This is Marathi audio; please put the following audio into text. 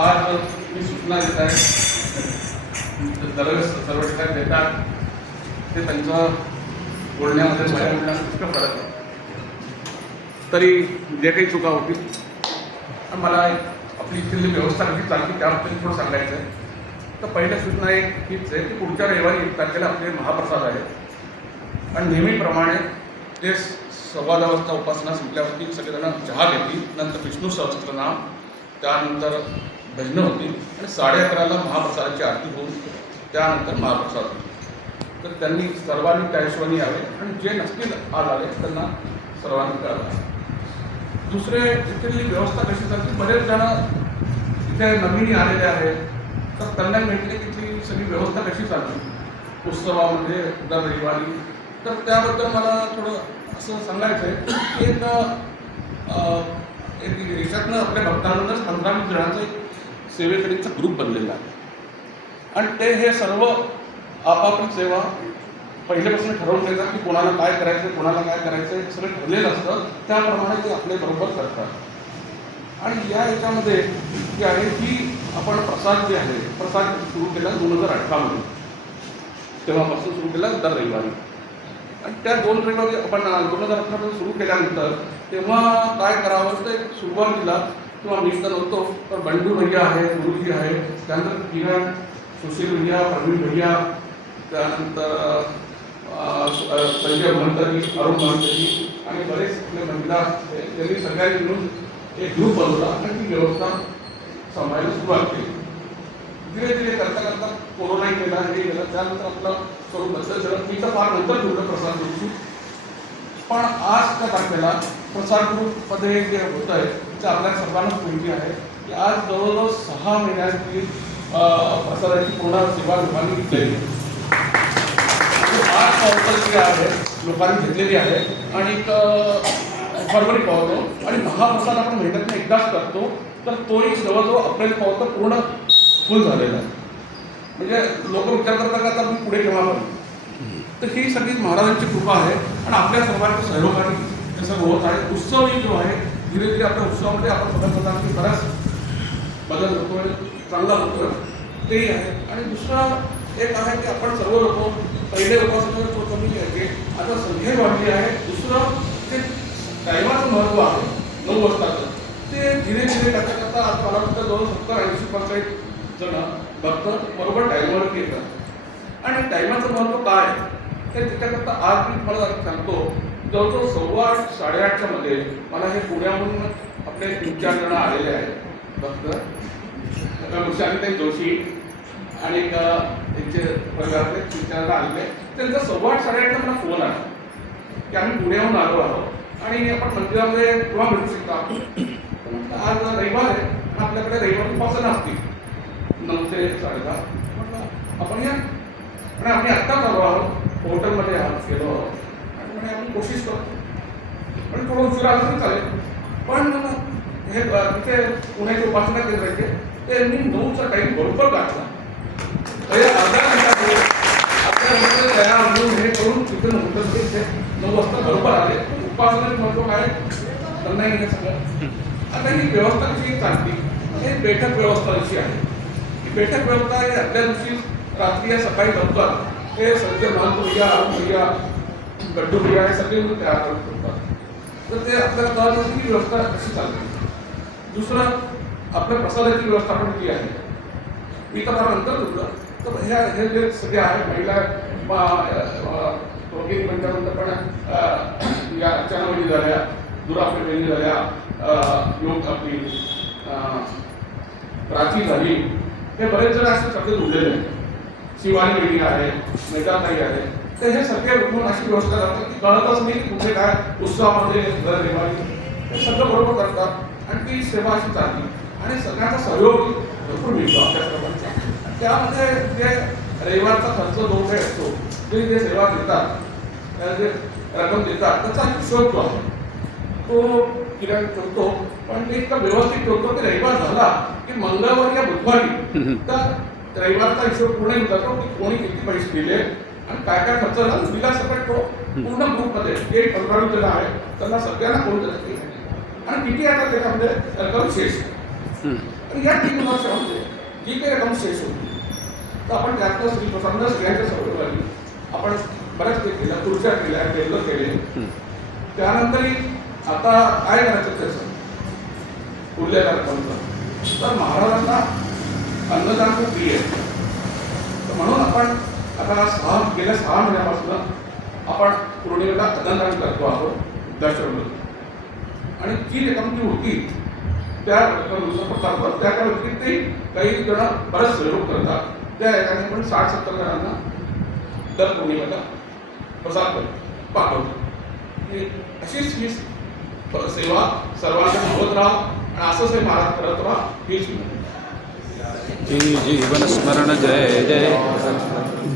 आज मी सूचना देत आहे दरवेळेस सर्व ठिकाणी देतात. ते त्यांचं बोलण्यामध्ये माझ्या बोलण्यात फरक आहे. तरी जे काही चुका होतील मला आपली इथली व्यवस्था कशी चालते त्याबद्दल थोडं सांगायचं आहे तर पहिल्या सूचना एक हीच आहे की पुढच्या रविवारी एक तारखेला आपले महाप्रसाद आहे आणि नेहमीप्रमाणे ते सव्वा दहा वाजता उपासना संपल्यावरती सगळेजण चहा घेतील. नंतर विष्णू सहस्त्रनाम त्यानंतर भजनं होती. आणि साडे अकराला महाप्रसादाची आरती होऊन त्यानंतर महाप्रसाद तर त्यांनी सर्वांनी त्या हिशोबाने यावे आणि जे नसतील आज आले त्यांना सर्वांनी कळावं. दुसरे तिथली व्यवस्था कशी चालते बरेच जण तिथे नवीन आलेले आहेत. तर त्यांना भेटले की तिथली सगळी व्यवस्था कशी चालली? उत्सवामध्ये दर रविवारी. तर त्याबद्दल मला थोडं असं सांगायचं आहे की एक अं, एक याच्यातनं आपल्या भक्तांनंतर पंधरा वीस एक सेवेकरीचा ग्रुप बनलेला आहे. आणि ते हे सर्व आपापली सेवा पहिल्यापासून ठरवून घेतात की कोणाला काय करायचं कोणाला काय करायचं हे सगळं ठरलेलं असतं. त्याप्रमाणे ते आपले बरोबर करतात. आणि या याच्यामध्ये जे आहे की आपण प्रसाद जे आहे प्रसाद सुरू केला दोन हजार अठरामध्ये तेव्हापासून सुरू केला दर रविवारी. आणि त्या दोन रविवारी आपण दोन हजार अठरापासून सुरू केल्यानंतर तेव्हा काय करावं ते सुरुवातीला किंवा मी तर नव्हतो तर बंडू भैया आहे गुरुजी आहे त्यानंतर किरण सुशील भैया प्रवीण भैया. त्यानंतर संजय महंतरी अरुण महंतरी आणि बरेच आपले महिला त्यांनी सगळ्यांनी मिळून एक ग्रुप बनवला. आणि ती व्यवस्था सांभाळायला सुरुवात केली. धीरे धीरे करता करता कोरोनाही केला हे गेला त्यानंतर आपलं स्वरूप बदल झालं मी तर फार नंतर जोडलं प्रसाद ग्रुपशी पण आज त्या तारखेला प्रसाद ग्रुपमध्ये जे होत आहे ते आपल्या सर्वांनाच माहिती आहे की आज जवळजवळ सहा महिन्यांची प्रसाराची पूर्ण सेवा लोकांनी घेतलेली आहे. म्हणजे आठ आहे लोकांनी घेतलेली आहे. आणि एक फरवरी पावतो आणि महाप्रसाद आपण महिन्यातून एकदाच करतो तर तोही जवळजवळ अप्रिल पावतो पूर्ण फुल झालेला आहे. म्हणजे लोक विचार करतात का आपण पुढे केव्हा तर ही सगळी महाराजांची कृपा आहे आणि आपल्या सर्वांच्या सहयोगाने हे सगळं होत आहे. उत्सवही जो आहे धीरे धीरे आपल्या उत्सवामध्ये आपण बघत की बराच बदल होतोय चांगला होतो. तेही आहे. आणि दुसरं एक आहे की आपण सर्व लोक पहिले उपासना तो कमी घ्यायचे आता संख्या वाढली आहे. दुसरं ते टायमाचं महत्त्व आहे. नऊ वाजताचं. ते धीरे धीरे करता करता आज मला वाटतं जवळ सत्तर ऐंशी पर्सेंट जण भक्त बरोबर टायमावरती येतात. आणि टायमाचं महत्त्व काय आहे? ते त्याच्याकरता आज मी तुम्हाला सांगतो. जवळजवळ सव्वा आठ साडेआठच्या मध्ये मला हे पुण्याहून आपले तीन चार जण आलेले आहेत. डॉक्टर अनुषांताई जोशी आणि एक, त्यांचे परिवारातले तीन चार जण आलेले त्यांचा सव्वा आठ साडेआठला मला फोन आला की आम्ही पुण्याहून आलो आहोत आणि आपण मंदिरामध्ये किंवा भेटू शकतो. आपण आज रविवार आहे. आपल्याकडे रविवारी उपासना असतील. नऊ ते साडेदहा. म्हटलं आपण या. पण आम्ही आत्ताच आलो आहोत. हॉटेलमध्ये आहोत गेलो आहोत. आणि म्हणे आम्ही कोशिश करतो. पण थोडं उशिरा आलं तरी चालेल. पण हे तिथे पुण्याचे उपासना केंद्राचे त्यांनी नऊचा टाईम बरोबर गाठला. तर या तयार होऊन हे करून तिथे नव्हतं ते नऊ वाजता बरोबर आले. उपासना महत्त्व काय त्यांना हे सगळं. आता ही व्यवस्था कशी चांगली? हे बैठक व्यवस्था अशी आहे? ही बैठक व्यवस्था हे आदल्या दिवशी रात्री या सकाळी लवकर. हे सगळे महंत भैया अरुण भैया गड्डू बिया हे सगळे म्हणून तयार करत होतात तर ते आपल्याला कळत होतं की व्यवस्था कशी चालते. दुसरं आपल्या प्रसादाची व्यवस्था पण ती आहे. मी तर फार नंतर होतं तर ह्या हे जे सगळे आहे महिला प्रोटीन म्हटल्यानंतर पण या चॅनलमध्ये झाल्या दुराफे झाल्या योग आपली प्राची झाली. हे बरेच जण असे सगळे जोडलेले आहेत. शिवानी बहिणी आहे मेघाताई आहे. तर हे सगळे उठून अशी व्यवस्था करतात की कळतच नाही की कुठे काय उत्सवामध्ये हे सगळं बरोबर करतात. आणि ती सेवा अशी चालली. आणि सगळ्यांचा सहयोग भरपूर मिळतो आपल्या सर्वांचा त्यामध्ये जे रविवारचा खर्च जो काही असतो ते जे सेवा देतात जे रक्कम देतात त्याचा हिशोब जो आहे. तो किरण ठेवतो पण ते इतकं व्यवस्थित ठेवतो की रविवार झाला की मंगळवारी या बुधवारी तर रविवारचा हिशोब पूर्ण जातो की कोणी किती पैसे दिले काय काय खर्च झाला? दिला सकट तो पूर्ण ग्रुपमध्ये एक पंधरा जण आहे त्यांना सगळ्यांना कोण देतात आणि किती आता त्याच्यामध्ये? रक्कम शेष. आणि या तीन वर्षामध्ये जी काही रक्कम शेष होती तर आपण त्यातलं श्री प्रसन्न स्त्रियांच्या सहयोगाने आपण बऱ्याच काही केल्या खुर्च्या केल्या टेबल केले. त्यानंतरही आता काय करायचं त्याचं उरलेल्या रक्कमचं तर महाराजांना अन्नदान खूप प्रिय आहे. तर म्हणून आपण आता सहा गेल्या सहा महिन्यापासून आपण पूर्णिमेला अदनदान करतो आहोत दर्शवलं आणि जी रक्कम जी होती त्या रक्कमेचा त्या करतो त्या व्यतिरिक्तही काही जण बरेच सहयोग करतात. त्या एकाने पण साठ सत्तर जणांना दर पौर्णिमेला प्रसाद करतो पाठवतो अशीच ही सेवा सर्वांना होत राहा आणि असंच हे महाराज करत राहा हीच जी जीवन स्मरण जय जय.